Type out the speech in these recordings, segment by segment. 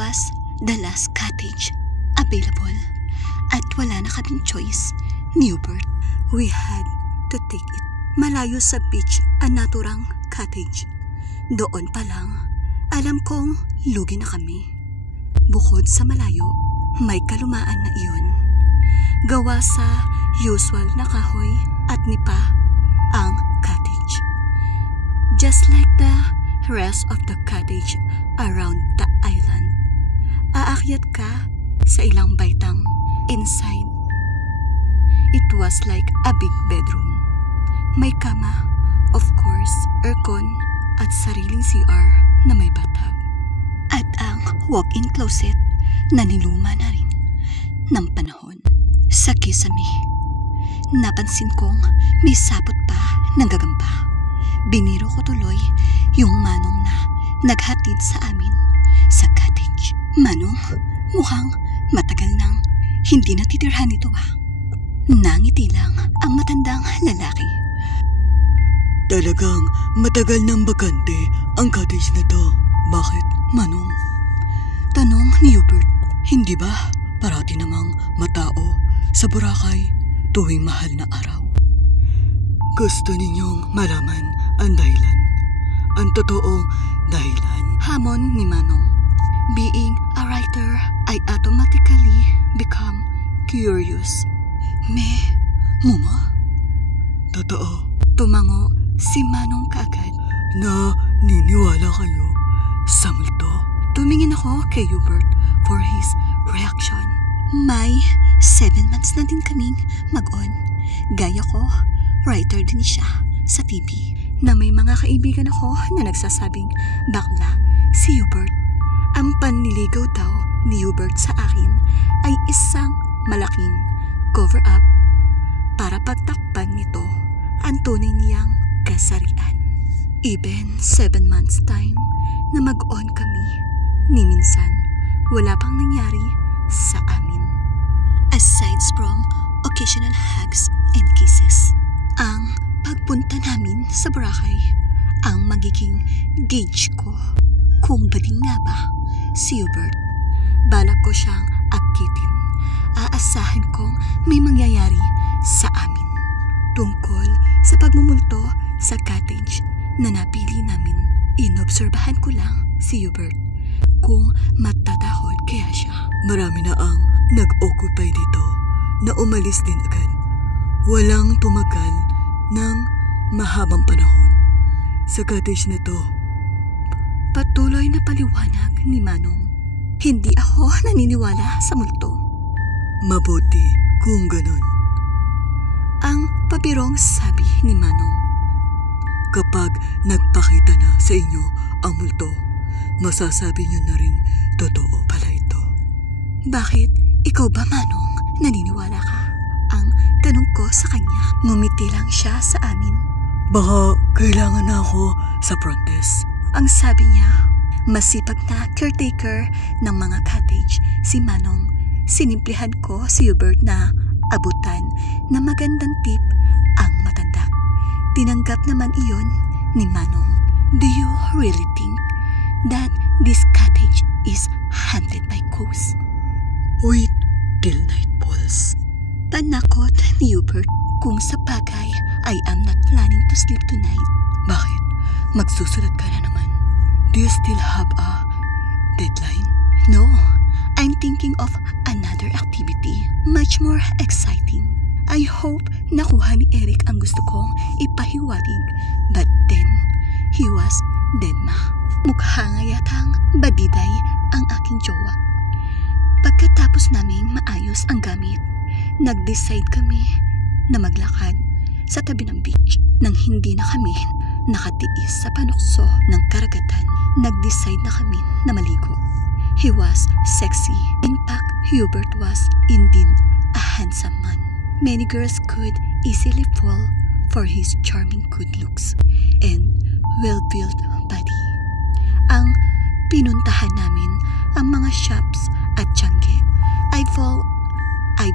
was the last cottage available at wala na kaming choice, Newbert. We had to take it. Malayo sa beach ang naturang cottage. Doon pa lang, alam kong lugi na kami. Bukod sa malayo, may kalumaan na iyon. Gawa sa usual na kahoy at nipa ang cottage. Just like the rest of the cottage around the island, aakyat ka sa ilang baitang inside. It was like a big bedroom. May kama, of course, aircon at sariling CR na may bathtub. At ang walk-in closet na niluma na rin ng panahon. Sa kisame, napansin kong may sapot pa ng gagamba. Biniro ko tuloy yung manong na naghatid sa amin sa cottage. Manong, mukhang matagal nang hindi natitirhan ito ah. Nangiti lang ang matandang lalaki. Talagang matagal nang bakante ang cottage na to. Bakit, Manong? Tanong ni Hubert. Hindi ba parati namang matao sa Boracay tuwing mahal na araw? Gusto ninyong malaman ang dahilan. Ang totoong dahilan. Hamon ni Manong. Being a writer, I automatically become curious. Muma? Totoo. Tumango si Manong kaagad. Na niniwala kayo sa multo? Tumingin ako kay Hubert for his reaction. May 7 months na din kaming mag-on. Gaya ko, writer din siya sa TV. Na may mga kaibigan ako na nagsasabing bakla si Hubert. Ang panliligaw daw ni Hubert sa akin ay isang malaking cover-up para pagtakpan nito ang tunay niyang kasarian. Even 7 months time na mag-on kami, ni minsan wala pang nangyari sa amin. Aside from occasional hugs and kisses, ang pagpunta namin sa Boracay ang magiging gauge ko kung bading nga ba si Hubert. Balak ko siyang akitin. Aasahan kong may mangyayari sa amin tungkol sa pagmumulto sa cottage na napili namin. Inobserbahan ko lang si Hubert kung matatahol kaya siya. Marami na ang nag-occupy dito na umalis din agad. Walang tumagal ng mahabang panahon sa cottage na to. Patuloy na paliwanag ni Manong. Hindi ako naniniwala sa multo. Mabuti kung ganun. Ang pabirong sabi ni Manong. Kapag nagpakita na sa inyo ang multo, masasabi nyo na rin totoo pala ito. Bakit? Ikaw ba, Manong? Naniniwala ka? Ang tanong ko sa kanya. Ngumiti lang siya sa amin. Baka kailangan na ako sa front desk. Ang sabi niya, masipag na caretaker ng mga cottage si Manong. Sinimplihan ko si Hubert na abutan na magandang tip ang matanda. Tinanggap naman iyon ni Manong. Do you really think that this cottage is haunted by ghosts? Wait till night falls. Panakot ni Hubert. Kung sa bagay, I am not planning to sleep tonight. Bakit? Magsusulat ka na naman. Do you still have a deadline? No, I'm thinking of another activity, much more exciting. I hope nakuha ni Eric ang gusto kong ipahiwatig, but then, he was dead ma. Mukha nga yatang badiday ang aking jowa. Pagkatapos naming maayos ang gamit, nag-decide kami na maglakad sa tabi ng beach. Nang hindi na kami nakatiis sa panukso ng karagatan, nag-decide na kami na maligo. He was sexy. In fact, Hubert was indeed a handsome man. Many girls could easily fall for his charming good looks and well-built body. Ang pinuntahan namin ang mga shops at Tiangge. I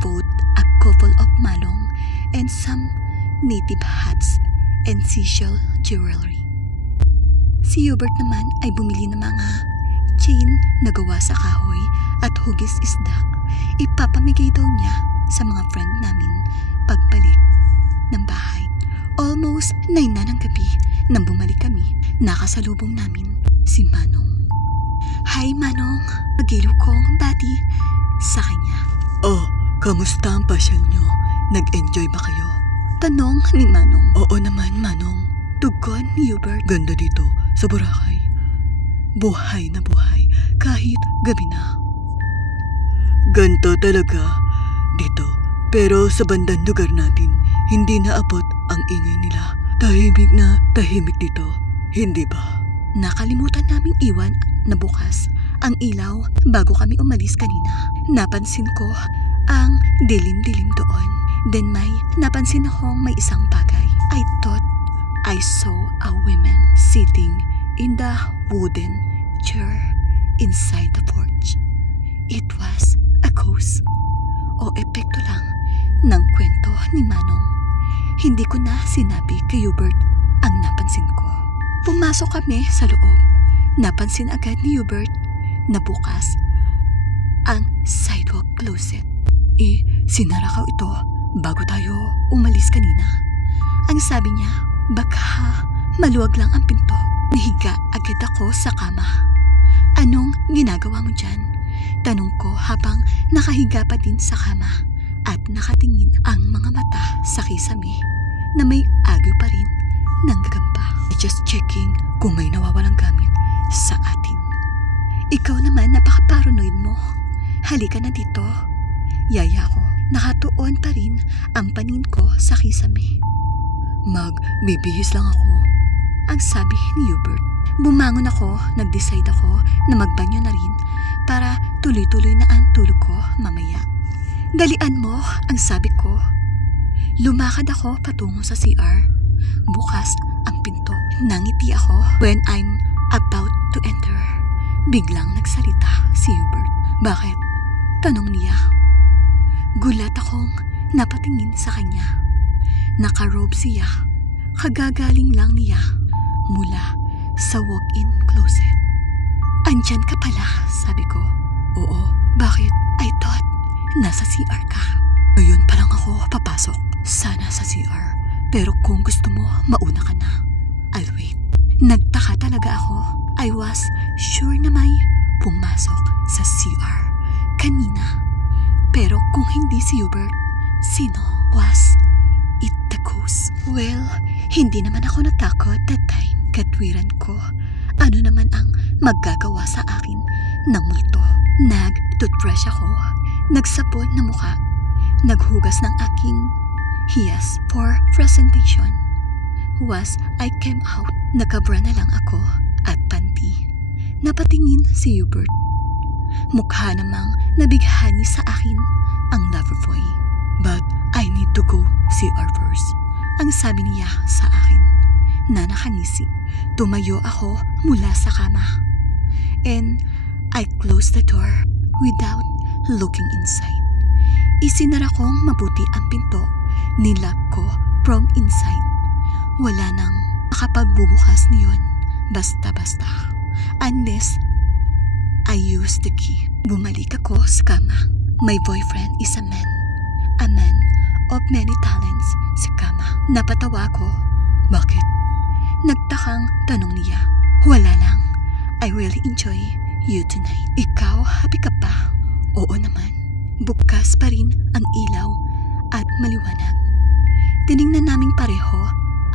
bought a couple of malong and some native hats and seashell jewelry. Si Hubert naman ay bumili ng mga keychain na gawa sa kahoy at hugis isda. Ipapamigay daw niya sa mga friend namin pagbalik ng bahay. Almost 9 na ng gabi nang bumalik kami. Nakasalubong namin si Manong. Hi Manong, magiliw kong bati sa kanya. Oh, kamusta ang pasyal nyo? Nag-enjoy ba kayo? Tanong ni Manong. Oo naman, Manong. Tugon ni Hubert. Ganda dito sa Boracay. Buhay na buhay kahit gabi na. Ganto talaga dito. Pero sa bandang lugar natin, hindi naabot ang ingay nila. Tahimik dito. Hindi ba? Nakalimutan naming iwan na bukas ang ilaw bago kami umalis kanina. Napansin ko ang dilim-dilim doon. Then may napansin akong may isang bagay. I thought I saw a woman sitting in the wooden chair inside the porch. It was a ghost o epekto lang ng kwento ni Manong. Hindi ko na sinabi kay Hubert ang napansin ko. Pumasok kami sa loob. Napansin agad ni Hubert na bukas ang sidewalk closet. Sinara ka ito bago tayo umalis kanina. Ang sabi niya, baka maluwag lang ang pinto. Nahiga agad ako sa kama. Anong ginagawa mo dyan? Tanong ko habang nakahiga pa din sa kama at nakatingin ang mga mata sa kisame na may agyo pa rin ng gagamba. Just checking kung may nawawalang gamit sa atin. Ikaw naman napaka-paranoid mo. Halika na dito. Yaya ko. Nakatuon pa rin ang panin ko sa kisame. Magbibihis lang ako. Ang sabi ni Hubert. Bumangon ako, nag-decide ako na magbanyo na rin para tuloy-tuloy na ang tulog ko mamaya. Dalian mo, ang sabi ko. Lumakad ako patungo sa CR. Bukas ang pinto. Nangiti ako when I'm about to enter. Biglang nagsalita si Hubert. Bakit? Tanong niya. Gulat akong napatingin sa kanya. Nakarobe siya. Kagagaling lang niya mula sa walk-in closet. Andyan ka pala, sabi ko. Oo. Bakit? I thought nasa CR ka. Ngayon pa lang ako papasok. Sana sa CR. Pero kung gusto mo, mauna ka na. I'll wait. Nagtaka talaga ako. I was sure na may pumasok sa CR kanina. Pero kung hindi si Hubert, sino? Was it the ghost? Well, hindi naman ako natakot that time. Katwiran ko, ano naman ang maggagawa sa akin ng multo. Nag-toothbrush ako, nagsabon na mukha, naghugas ng aking hiyas for presentation. Was I came out, nakabra na lang ako at panty. Napatingin si Hubert. Mukha namang nabighani sa akin ang lover boy. But I need to go CR first. Ang sabi niya sa akin na nakangisi. Tumayo ako mula sa kama. And I closed the door without looking inside. Isinara kong mabuti ang pinto. Nilock ko from inside. Wala nang makapagbubukas niyon basta-basta. Unless I used the key. Bumalik ako sa kama. My boyfriend is a man. A man of many talents sa kama. Napatawa ko. Bakit? Nagtakang tanong niya. Wala lang. I really enjoy you tonight. Ikaw, happy ka pa? Oo naman. Bukas pa rin ang ilaw at maliwanag. Tiningnan naming pareho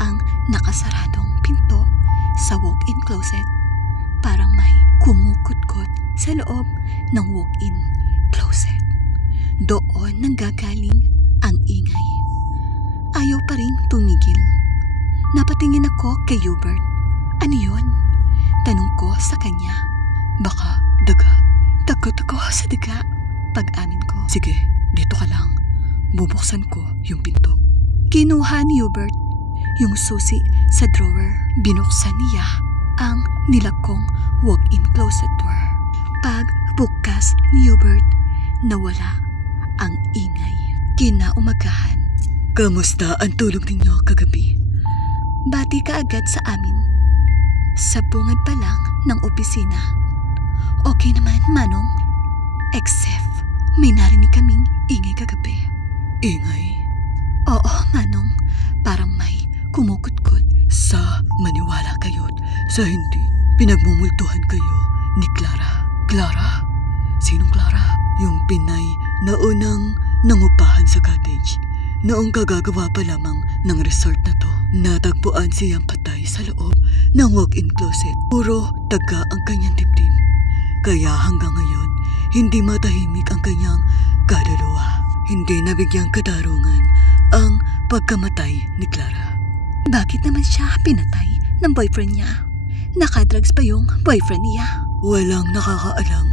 ang nakasaradong pinto sa walk-in closet. Parang may kumukutkot sa loob ng walk-in closet. Doon nanggagaling ang ingay. Ayaw pa rin tumigil. Napatingin ako kay Hubert. Ano yun? Tanong ko sa kanya. Baka daga. Takot ako sa daga. Pag-amin ko. Sige, dito ka lang. Bubuksan ko yung pinto. Kinuha ni Hubert yung susi sa drawer. Binuksan niya ang nilakong walk-in closet door. Pagbukas ni Hubert, nawala ang ingay. Kinaumagahan. Kamusta ang tulog ninyo kagabi? Bati ka agad sa amin. Sa bungad pa lang ng opisina. Okay naman, Manong. Except, may narinig kaming ingay kagabi. Ingay? Oo, Manong. Parang may kumukutkot. Sa maniwala kayo't sa hindi pinagmumultuhan kayo ni Clara. Clara? Sinong Clara? Yung Pinay na unang nangupahan sa cottage. Noong kagagawa pa lamang ng resort na to, natagpuan siyang patay sa loob ng walk-in closet. Puro taga ang kanyang dibdib. Kaya hanggang ngayon, hindi matahimik ang kanyang kaluluwa. Hindi nabigyang katarungan ang pagkamatay ni Clara. Bakit naman siya pinatay ng boyfriend niya? Nakadrugs pa yung boyfriend niya. Walang nakakaalam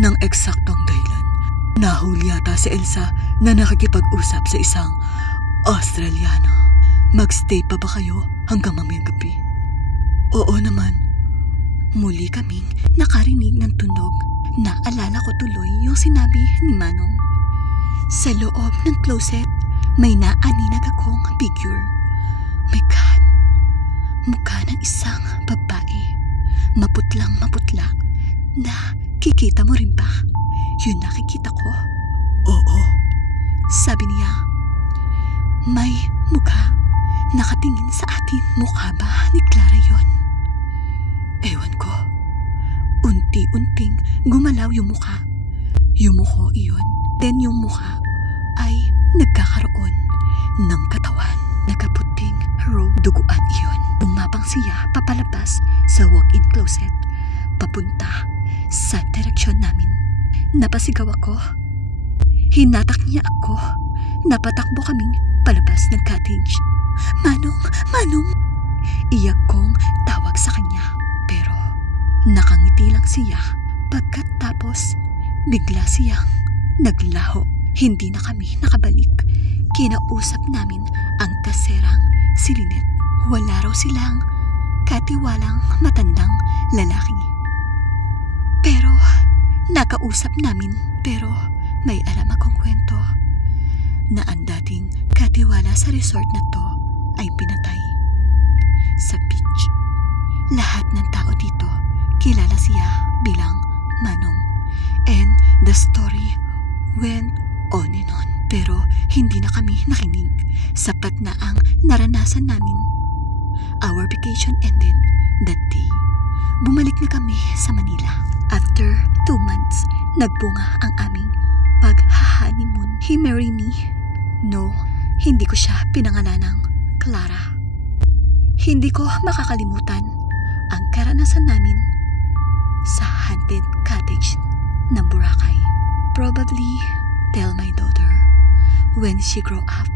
ng eksaktong dahilan. Nahuli yata si Elsa na nakikipag-usap sa isang Australiano. Magstay pa ba kayo hanggang mamayang gabi? Oo naman. Muli kaming nakarinig ng tunog. Naalala ko tuloy yung sinabi ni Manong. Sa loob ng closet, may naaninag akong figure. My God! Mukha ng isang babae. Maputlang maputla. Nakikita mo rin ba? Yun nakikita ko. Oo. Sabi niya, may mukha. Nakatingin sa atin. Mukha ba ni Clara yun? Ewan ko. Unti-unting gumalaw yung mukha. Yumuko iyon. Then yung mukha ay nagkakaroon ng katawan. Nakaputing robe. Duguan iyon. Bumabang siya papalabas sa walk-in closet. Papunta sa direksyon namin. Napasigaw ako. Hinatak niya ako. Napatakbo kaming palabas ng cottage. Manong! Manong! Iyak kong tawag sa kanya. Pero nakangiti lang siya. Pagkatapos, bigla siyang naglaho. Hindi na kami nakabalik. Kinausap namin ang kaserang si Lynette. Wala raw silang katiwalang matandang lalaki. Pero nakausap namin. Pero may alam akong kwento na ang dating katiwala sa resort na to ay pinatay sa beach. Lahat ng tao dito kilala siya bilang Manong. And the story went on and on. Pero hindi na kami nakinig. Sapat na ang naranasan namin. Our vacation ended that day. Bumalik na kami sa Manila. After 2 months, nagbunga ang aming pag-honeymoon. He married me. No, hindi ko siya pinangalan ng Clara. Hindi ko makakalimutan ang karanasan namin sa haunted cottage ng Boracay. Probably tell my daughter when she grow up.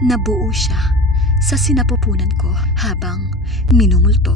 Nabuo siya sa sinapupunan ko habang minumulto